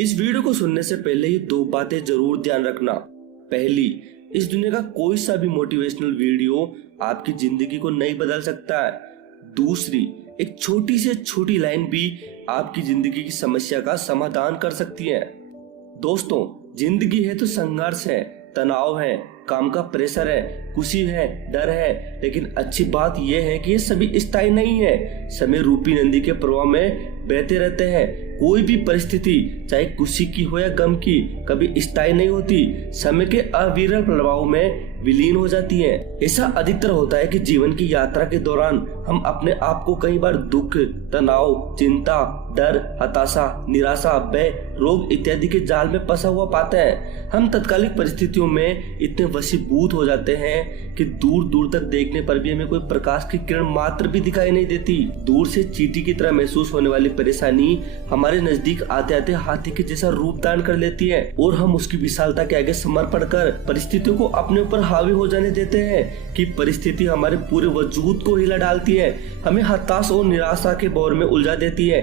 इस वीडियो को सुनने से पहले ये दो बातें जरूर ध्यान रखना। पहली, इस दुनिया का कोई सा भी मोटिवेशनल वीडियो आपकी जिंदगी को नहीं बदल सकता है। दूसरी, एक छोटी से छोटी लाइन भी आपकी जिंदगी की समस्या का समाधान कर सकती है। दोस्तों, जिंदगी है तो संघर्ष है, तनाव है, काम का प्रेशर है, खुशी है, डर है, लेकिन अच्छी बात यह है कि ये सभी स्थायी नहीं है। समय रूपी नदी के प्रवाह में बहते रहते हैं। कोई भी परिस्थिति, चाहे खुशी की हो या गम की, कभी स्थायी नहीं होती, समय के अविरल प्रभाव में विलीन हो जाती है। ऐसा अधिकतर होता है कि जीवन की यात्रा के दौरान हम अपने आप को कई बार दुख, तनाव, चिंता, डर, हताशा, निराशा, भय, रोग इत्यादि के जाल में फंसा हुआ पाते हैं। हम तत्कालिक परिस्थितियों में इतने वशीभूत हो जाते हैं कि दूर दूर तक देखने पर भी हमें कोई प्रकाश की किरण मात्र भी दिखाई नहीं देती। दूर से चींटी की तरह महसूस होने वाली परेशानी हमारे नजदीक आते आते हाथी के जैसा रूप धारण कर लेती है और हम उसकी विशालता के आगे समर्पण कर परिस्थितियों को अपने ऊपर हावी हो जाने देते हैं कि परिस्थिति हमारे पूरे वजूद को हिला डालती है, हमें हताश और निराशा के भंवर में उलझा देती है।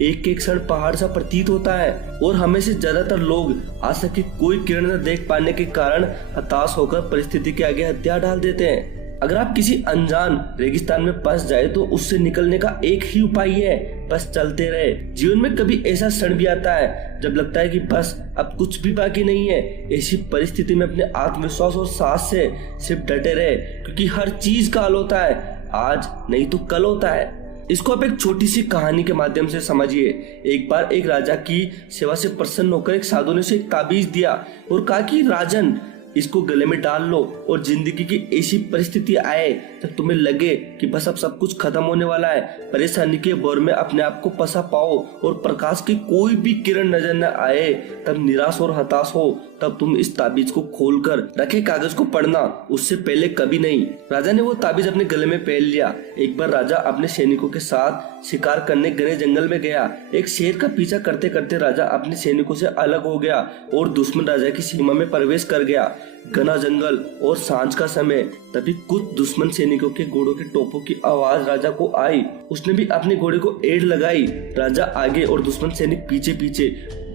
एक एक क्षण पहाड़ सा प्रतीत होता है और हमें से ज्यादातर लोग आशा की कोई किरण न देख पाने के कारण हताश होकर परिस्थिति के आगे हथियार डाल देते हैं। अगर आप किसी अनजान रेगिस्तान में फंस जाए तो उससे निकलने का एक ही उपाय है, बस चलते रहे। जीवन में कभी ऐसा क्षण भी आता है जब लगता है कि बस अब कुछ भी बाकी नहीं है। ऐसी परिस्थिति में अपने आत्मविश्वास और साहस से सिर्फ डटे रहे, क्योंकि हर चीज काल होता है, आज नहीं तो कल होता है। इसको आप एक छोटी सी कहानी के माध्यम से समझिए। एक बार एक राजा की सेवा से प्रसन्न होकर एक साधु ने उसे एक ताबीज दिया और कहा कि राजन, इसको गले में डाल लो और जिंदगी की ऐसी परिस्थिति आए जब तुम्हें लगे कि बस अब सब कुछ खत्म होने वाला है, परेशानी के भंवर में अपने आप को फंसा पाओ और प्रकाश की कोई भी किरण नजर न आए, तब निराश और हताश हो, तब तुम इस ताबीज को खोलकर रखे कागज को पढ़ना, उससे पहले कभी नहीं। राजा ने वो ताबीज अपने गले में पहन लिया। एक बार राजा अपने सैनिकों के साथ शिकार करने घने जंगल में गया। एक शेर का पीछा करते करते राजा अपने सैनिकों से अलग हो गया और दुश्मन राजा की सीमा में प्रवेश कर गया। घना जंगल और सांझ का समय, तभी कुछ दुश्मन सैनिकों के घोड़ों के टोपों की आवाज राजा को आई। उसने भी अपने घोड़े को एड़ लगाई। राजा आगे और दुश्मन सैनिक पीछे पीछे।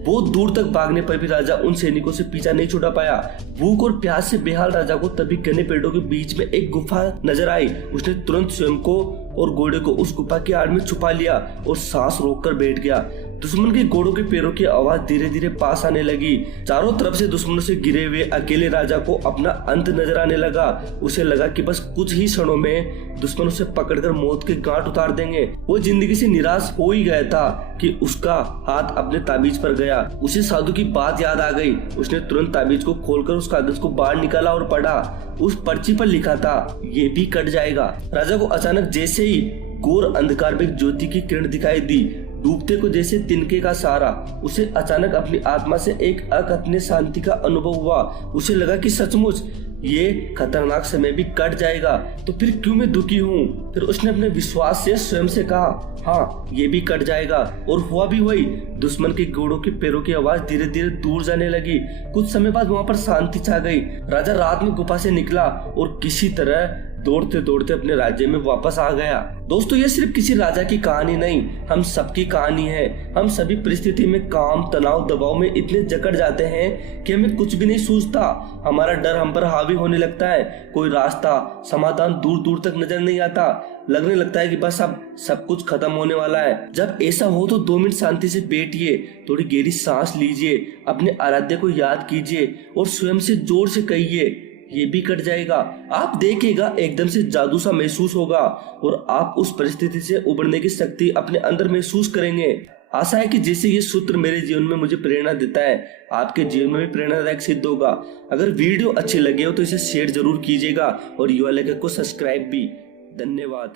बहुत दूर तक भागने पर भी राजा उन सैनिकों से पीछा नहीं छुड़ा पाया। भूख और प्यास से बेहाल राजा को तभी घने पेड़ों के बीच में एक गुफा नजर आई। उसने तुरंत स्वयं को और घोड़े को उस गुफा की आड़ में छुपा लिया और सांस रोककर बैठ गया। दुश्मन के घोड़ों के पैरों की आवाज धीरे धीरे पास आने लगी। चारों तरफ से दुश्मनों से घिरे हुए अकेले राजा को अपना अंत नजर आने लगा। उसे लगा कि बस कुछ ही क्षणों में दुश्मन उसे पकड़कर मौत के गांठ उतार देंगे। वो जिंदगी से निराश हो ही गया था कि उसका हाथ अपने ताबीज पर गया। उसे साधु की बात याद आ गई। उसने तुरंत ताबीज को खोलकर उस कागज को बाहर निकाला और पढ़ा। उस पर्ची पर लिखा था, ये भी कट जाएगा। राजा को अचानक जैसे ही घोर अंधकार में एक ज्योति की किरण दिखाई दी, डूबते को जैसे तिनके का सहारा। उसे अचानक अपनी आत्मा से एक अकथनीय शांति का अनुभव हुआ। उसे लगा कि सचमुच ये खतरनाक समय भी कट जाएगा, तो फिर क्यों मैं दुखी हूँ। फिर उसने अपने विश्वास से स्वयं से कहा, हाँ ये भी कट जाएगा। और हुआ भी वही। दुश्मन के घोड़ों के पैरों की आवाज धीरे धीरे दूर जाने लगी। कुछ समय बाद वहाँ पर शांति छा गई। राजा रात में गुफा से निकला और किसी तरह दौड़ते दौड़ते अपने राज्य में वापस आ गया। दोस्तों, ये सिर्फ किसी राजा की कहानी नहीं, हम सबकी कहानी है। हम सभी परिस्थिति में काम, तनाव, दबाव में इतने जकड़ जाते हैं कि हमें कुछ भी नहीं सूझता। हमारा डर हम पर हावी होने लगता है। कोई रास्ता, समाधान दूर दूर तक नजर नहीं आता। लगने लगता है कि बस अब सब कुछ खत्म होने वाला है। जब ऐसा हो तो 2 मिनट शांति से बैठिए, थोड़ी गहरी सांस लीजिए, अपने आराध्य को याद कीजिए और स्वयं से जोर से कहिए, ये भी कट जाएगा। आप देखिएगा एकदम से जादू सा महसूस होगा और आप उस परिस्थिति से उबरने की शक्ति अपने अंदर महसूस करेंगे। आशा है कि जैसे ये सूत्र मेरे जीवन में मुझे प्रेरणा देता है, आपके जीवन में भी प्रेरणादायक सिद्ध होगा। अगर वीडियो अच्छी लगे हो तो इसे शेयर जरूर कीजिएगा और युवा लेखक को सब्सक्राइब भी। धन्यवाद।